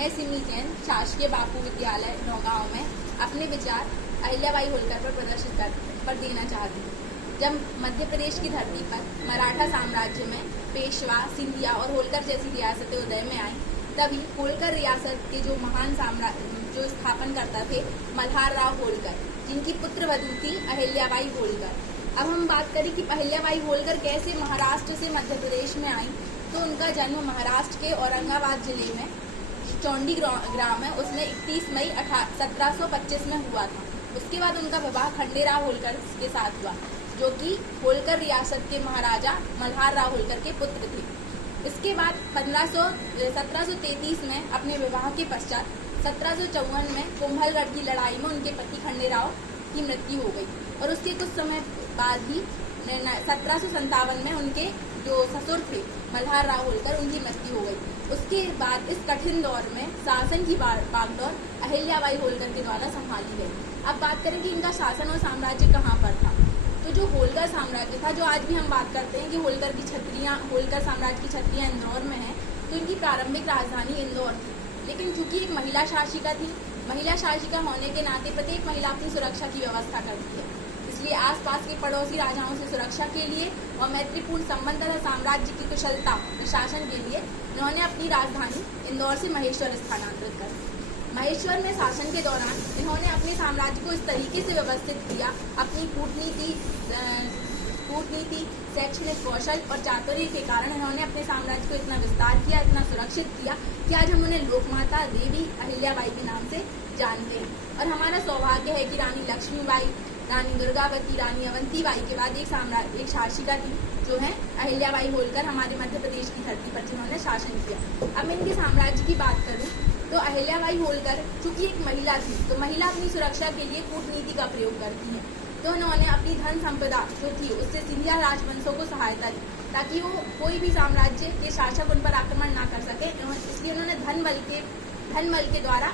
मैं सिमी जैन शासकीय बापू विद्यालय नौगांव में अपने विचार अहिल्याबाई होलकर पर प्रदर्शित कर देना चाहती हूँ। जब मध्य प्रदेश की धरती पर मराठा साम्राज्य में पेशवा, सिंधिया और होलकर जैसी रियासतें उदय में आई, तभी होलकर रियासत के जो महान जो स्थापन करता थे मल्हार राव होलकर, जिनकी पुत्र वधू थी अहिल्याबाई होलकर। अब हम बात करें कि अहिल्याबाई होलकर कैसे महाराष्ट्र से मध्य प्रदेश में आई, तो उनका जन्म महाराष्ट्र के औरंगाबाद जिले में चौंडी ग्राम है, उसमें 31 मई 1725 में हुआ था। उसके बाद उनका विवाह खंडेराव होलकर के साथ हुआ, जो कि होलकर रियासत के महाराजा मल्हार राव होलकर के पुत्र थे। इसके बाद 1733 में अपने विवाह के पश्चात 1754 में कुंभलगढ़ की लड़ाई में उनके पति खंडेराव की मृत्यु हो गई और उसके कुछ समय बाद ही 1757 में उनके जो ससुर थे मल्हार राव होलकर, उनकी मृत्यु हो गई। उसके बाद इस कठिन दौर में शासन की बागडोर अहिल्याबाई होलकर के द्वारा संभाली गई। अब बात करें कि इनका शासन और साम्राज्य कहाँ पर था, तो जो होलकर साम्राज्य था, जो आज भी हम बात करते हैं कि होलकर साम्राज्य की छत्रियाँ इंदौर में हैं, तो इनकी प्रारंभिक राजधानी इंदौर थी। लेकिन चूंकि एक महिला शासिका थी, महिला शासिका होने के नाते प्रत्येक महिला अपनी सुरक्षा की व्यवस्था करती है, इसलिए आसपास के पड़ोसी राजाओं से सुरक्षा के लिए और मैत्रीपूर्ण संबंध तथा साम्राज्य की कुशलता प्रशासन के लिए इन्होंने अपनी राजधानी इंदौर से महेश्वर स्थानांतरित कर दी। महेश्वर में शासन के दौरान इन्होंने अपने साम्राज्य को इस तरीके से व्यवस्थित किया, अपनी कूटनीति, शैक्षणिक कौशल और चातुर्य के कारण इन्होंने अपने साम्राज्य को इतना विस्तार किया, इतना सुरक्षित किया कि आज हम उन्हें लोकमाता देवी अहिल्याबाई के नाम से जानते हैं। और हमारा सौभाग्य है कि रानी लक्ष्मीबाई, रानी दुर्गावती, रानी अवंतीबाई के बाद एक शासिका थी जो है अहिल्याबाई होलकर, हमारे मध्य प्रदेश की धरती पर जिन्होंने शासन किया। अब मैं इनके साम्राज्य की बात करूं तो अहिल्याबाई होलकर चूंकि एक महिला थी, तो महिला अपनी सुरक्षा के लिए कूटनीति का प्रयोग करती है, तो उन्होंने अपनी धन संपदा जो थी उससे सिंधिया राजवंशों को सहायता दी ताकि वो कोई भी साम्राज्य के शासक उन पर आक्रमण ना कर सके। इसलिए उन्होंने धन बल के द्वारा